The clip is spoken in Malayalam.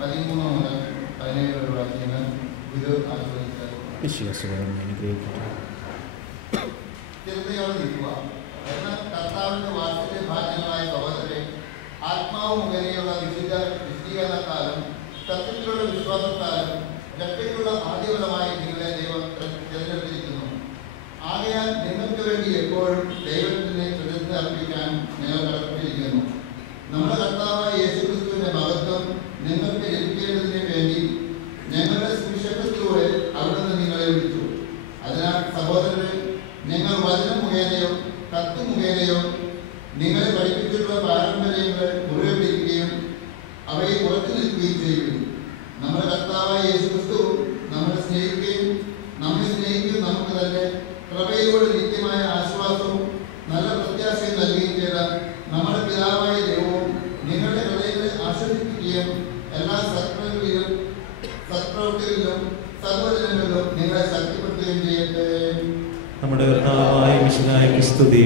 13 മുതൽ 17 വരെ വാക്യങ്ങൾ ഗുരു ആശ്രയിച്ചാൽ സ്ഥിരതയോടെ നിൽക്കുക. എന്നാൽ കർത്താവിന്റെ വാത്സല്യ ഭാഗ്യങ്ങളായ സഹോദരരെ, ആത്മാവ് മുഖേനയുള്ള വിശദീകരണത്താലും സത്യത്തിലുള്ള വിശ്വാസത്താലും രക്ഷയ്ക്കുള്ള ആദ്യഫലമായി നിങ്ങളെ ദൈവം തിരഞ്ഞെടുത്തിരിക്കുന്നു. ആകയാൽ നിങ്ങൾക്ക് വേണ്ടി എപ്പോഴും ദൈവത്തിന് കൃതജ്ഞത അർപ്പിക്കാൻ നിങ്ങൾ കടപ്പെട്ടിരിക്കുന്നു. നമ്മുടെ കർത്താവായ യേശുക്രിസ്തുവിന്റെ മഹത്വം നിങ്ങൾക്ക് ലഭിക്കേണ്ടതിന് വേണ്ടി ഞങ്ങളുടെ സുവിശേഷത്തിലൂടെ അവിടുന്ന് നിങ്ങളെ വിളിച്ചു. അതിനാൽ സഹോദരരെ, ഞങ്ങൾ വചനം മുഖേനയോ കത്ത് മുഖേനയോ നിങ്ങളെ പഠിപ്പിച്ചിട്ടുള്ള പാരമ്പര്യങ്ങളെ മുറുകെ പിടിക്കുകയും അവയെ ഉറച്ചു നിൽക്കുകയും ചെയ്യും. നമ്മുടെ കർത്താവായ യേശുക്രിസ്തു നമ്മെ സ്നേഹിക്കുകയും നമുക്ക് തന്നെ കൃപയോട് നിത്യമായ ആശ്വാസവും നല്ല പ്രത്യാശയും നൽകുകയും ചെയ്ത നമ്മുടെ പിതാവായ ദൈവവും നിങ്ങളുടെ ഹൃദയങ്ങളെ ആശ്വസിപ്പിക്കുകയും എല്ലാ സത്പ്രവൃത്തികളിലും സർവ്വജനങ്ങളിലും നിങ്ങളെ ശക്തിപ്പെടുത്തുകയും ചെയ്യട്ടെ. നമ്മുടെ കർത്താവായ മിശിഹായ്ക്ക് സ്തുതി.